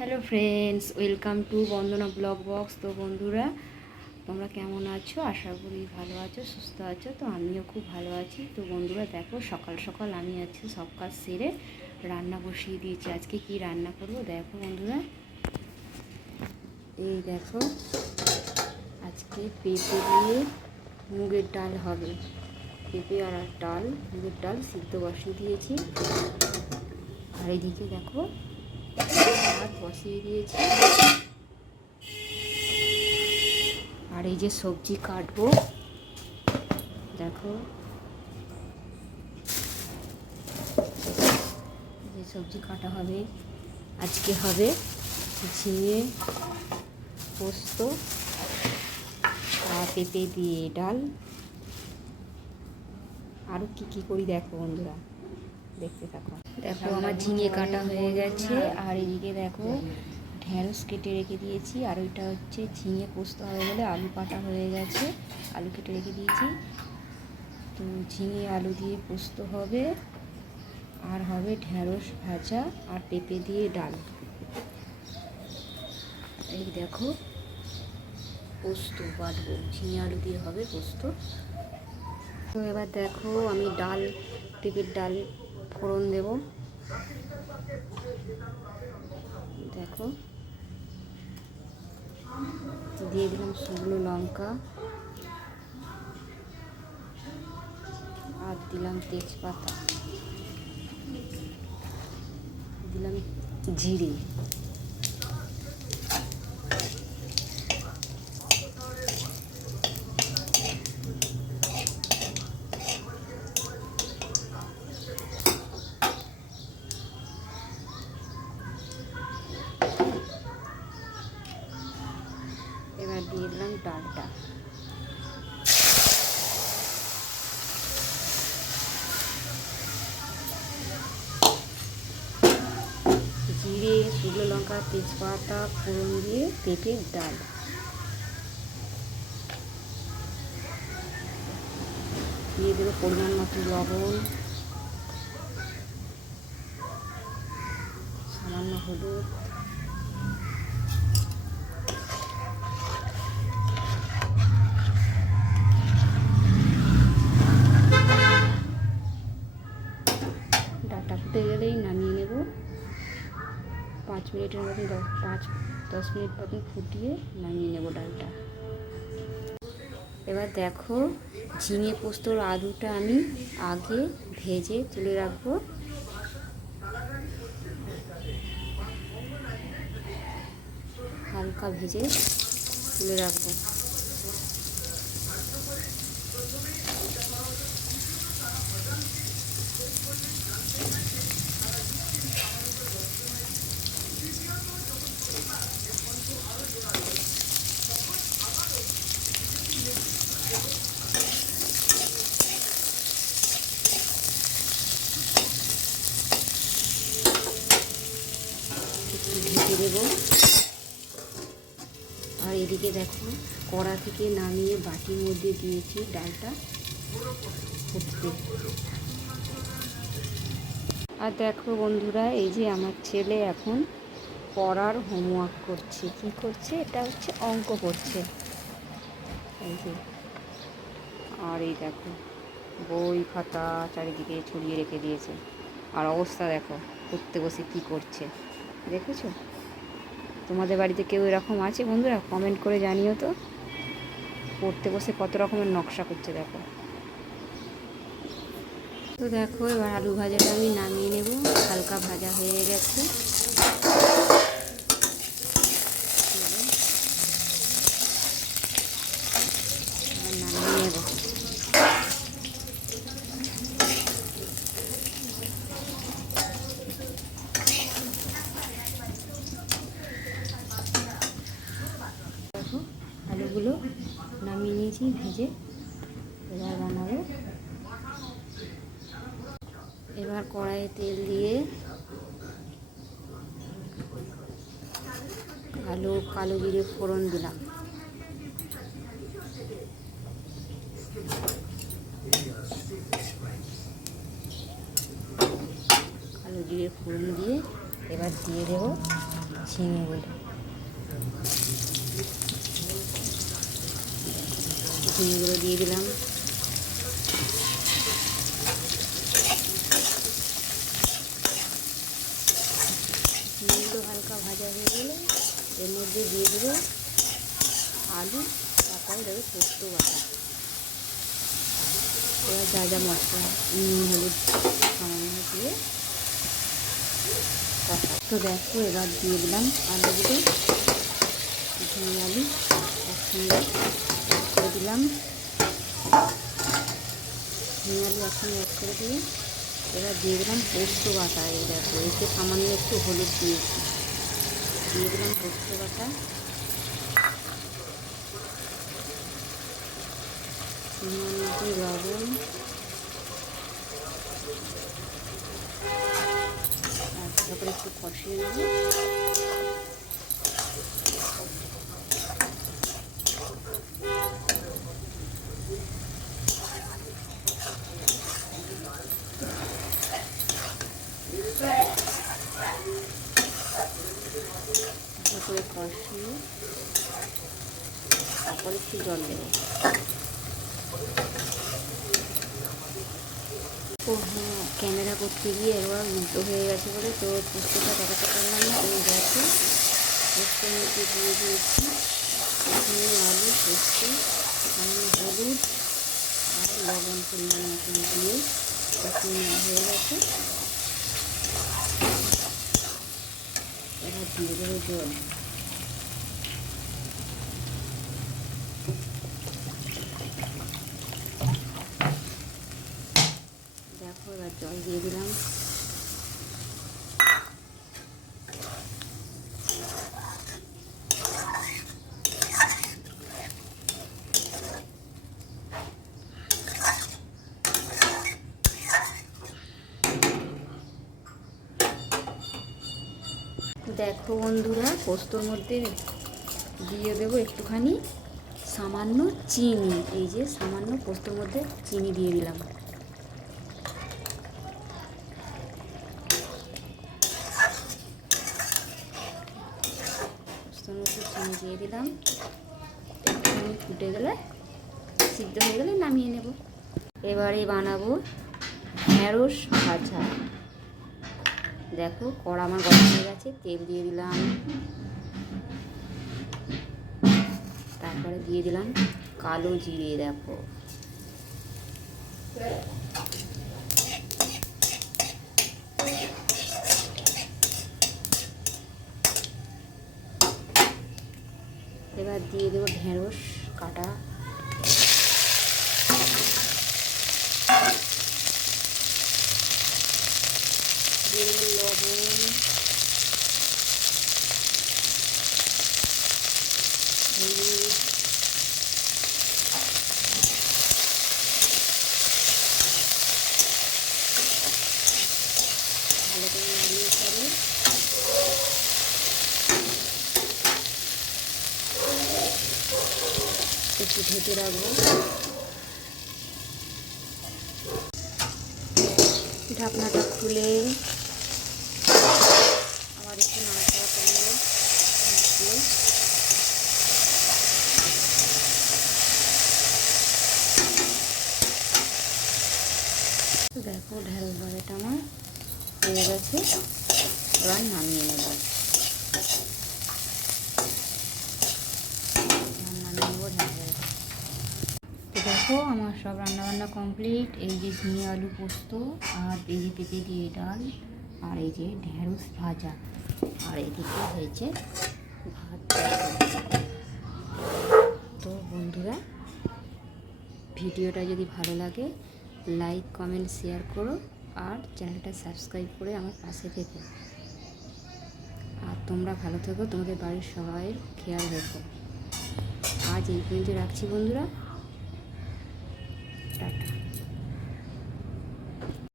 Hello friends, welcome to Bandana blog box. তো বন্ধুরা, তোমরা কেমন আছো? আশা করি ভালো আছো, সুস্থ আছো। তো আমিও খুব ভালো আছি। তো বন্ধুরা, দেখো, সকাল সকাল আমি আজকে সব কাজ সেরে রান্না বসিয়ে দিয়েছি। আজকে কি রান্না করব? দেখো বন্ধুরা। এই দেখো, আজকে পেঁপে দিয়ে মুগের ডাল হবে। পেঁপে আর ডাল, মুগের ডাল সিদ্ধ বসিয়ে দিয়েছি। আর এইদিকে দেখো ভাত বসিয়ে দিয়েছি। আর এই যে সবজি কাটবো। দেখো। যে সবজি কাটা হবে, আজকে হবে ঝিঙে, পোস্ত, আর পেঁপে দিয়ে ডাল। আরও কি কি করি দেখো বন্ধুরা, দেখতে থাকো। দেখো আমার ঝিঙে কাটা হয়ে গেছে, আর এদিকে দেখো ঢ্যাঁড়স কেটে রেখে দিয়েছি, আর ওইটা হচ্ছে ঝিঙে পোস্ত হবে বলে আলু কাটা হয়ে গেছে, আলু কেটে রেখে দিয়েছি। তো ঝিঙে আলু দিয়ে পোস্ত হবে, আর হবে ঢ্যাঁড়স ভাজা আর পেঁপে দিয়ে ডাল। এই দেখো পোস্ত বাটবো, ঝিঙে আলু দিয়ে হবে পোস্ত। তো এবার দেখো আমি ডাল, পেঁপের ডাল ফোড়ন দেব। দেখো। দিয়ে দিলাম শুকনো লঙ্কা। আর দিলাম তেজপাতা। দিলাম জিরে এবার দিয়ে দিলাম ডালটা জিরে শুকনো লঙ্কা তেজপাতা ফোড়ন দিয়ে পেঁপের ডাল। দিয়ে দেবো পরিমাণ মতো লবণ। সামান্য হলুদ ডালটা ফুটে গেলেই নামিয়ে নেব পাঁচ মিনিটের মতন দশ পাঁচ, দশ মিনিট মতন ফুটিয়ে নামিয়ে নেব ডালটা। এবার দেখো, ঝিঙে পোস্তর আলুটা আমি আগে ভেজে তুলে রাখব। হালকা ভেজে তুলে রাখব। আর এদিকে দেখো, কড়া থেকে নামিয়ে বাটির মধ্যে দিয়েছি ডালটা। ফুটতে। আর দেখো বন্ধুরা, এই যে আমার ছেলে এখন পড়ার হোমওয়ার্ক করছে। কি করছে? এটা হচ্ছে অঙ্ক করছে। এই যে। আর এই দেখো, বই খাতা চারিদিকে ছড়িয়ে রেখে দিয়েছে। আর অবস্থা দেখো, পড়তে বসে কি করছে। দেখেছ? তোমাদের বাড়িতে কেউ এরকম আছে? বন্ধুরা কমেন্ট করে জানিও তো। পড়তে বসে কত রকমের নকশা করছে দেখো। তো দেখো, এবার আলু ভাজাটা আমি নামিয়ে নেব। হালকা ভাজা হয়ে গেছে এবার নামিয়ে নেব দেখো আলুগুলো নামিয়ে নিয়েছি ভেজে। এবার বানাবো। এবার কড়াইয়ে তেল দিয়ে কালো কালো জিরে ফোড়ন দিলাম। কালো জিরে ফোড়ন দিয়ে এবার দিয়ে দেবো ঝিঙেগুলো ঝিঙেগুলো দিয়ে দিলাম। ঝিঙেগুলো হালকা ভাজা হয়ে গেলে এর মধ্যে দিয়ে দেবো আলু তারপরে দেবো পোস্ত বাটা। এবার যা যা মশলা, নুন, হলুদ সামান্য দিয়ে তো দেখো, এবার দিয়ে দিলাম আলুগুলো। ঝিঙে আলু একসঙ্গে দিলাম। ঝিঙে একসঙ্গে অ্যাড করে দিয়ে এবার দিয়ে দিলাম পোস্ত বাটা। এই দেখো এতে সামান্য একটু হলুদ দিয়েছি। দিয়ে দিলাম পোস্ত বাটা। লবণ। তারপরে একটু কষিয়ে নেব ভালো করে কষিয়ে তারপরে একটু জল দেবো ক্যামেরা করতে গিয়ে একবার উল্টো হয়ে গেছে বলে তো পোস্তটা দেখাতে পারলাম না ওই গেছে পোস্তের মধ্যে দিয়ে দিয়েছি। আলু পোস্ত সামান্য হলুদ আর লবণ পরিমাণ মতন দিয়ে নেওয়া হয়ে গেছে। এবার দিয়ে দেবো জল দেখো এবার জল দিয়ে দিলাম। দেখো বন্ধুরা, পোস্তর মধ্যে দিয়ে দেবো একটুখানি সামান্য চিনি। এই যে সামান্য পোস্তর মধ্যে চিনি দিয়ে দিলাম পোস্তর মধ্যে চিনি দিয়ে দিলাম। ফুটে গেলে, সিদ্ধ হয়ে গেলে নামিয়ে নেব। এবারে বানাবো ঢেঁড়স ভাজা। দেখো কড়া আমার গরম হয়ে গেছে, তেল দিয়ে দিলাম। তারপরে দিয়ে দিলাম কালো জিরে, দেখো এবার দিয়ে দেবো ঢেঁড়স কাটা। দিয়ে দেবো লবণ হলুদ ভালো করে নাড়িয়ে চাড়িয়ে একটু ঢেকে রাখব। ঢাকনাটা খুলে আবার একটু নাড়াচাড়া করলে দেখো ঢেঁড়স বাড়িটা আমার হয়ে গেছে। এবার নামিয়ে নেব এবার নামিয়ে নেব ঢেঁড়স তো দেখো, আমার সব রান্নাবান্না কমপ্লিট এই যে ঝিঙে আলু পোস্ত, আর এই যে পেঁপে দিয়ে ডাল, আর এই যে ঢেঁড়স ভাজা, আর এদিকে হয়েছে ভাত। তো বন্ধুরা, ভিডিওটা যদি ভালো লাগে লাইক কমেন্ট শেয়ার করো, আর চ্যানেলটা সাবস্ক্রাইব করে আমার পাশে থেকো। আর তোমরা ভালো থেকো, তোমাদের বাড়ির সবাইয়ের খেয়াল রেখো। আজ এই পর্যন্ত রাখছি বন্ধুরা।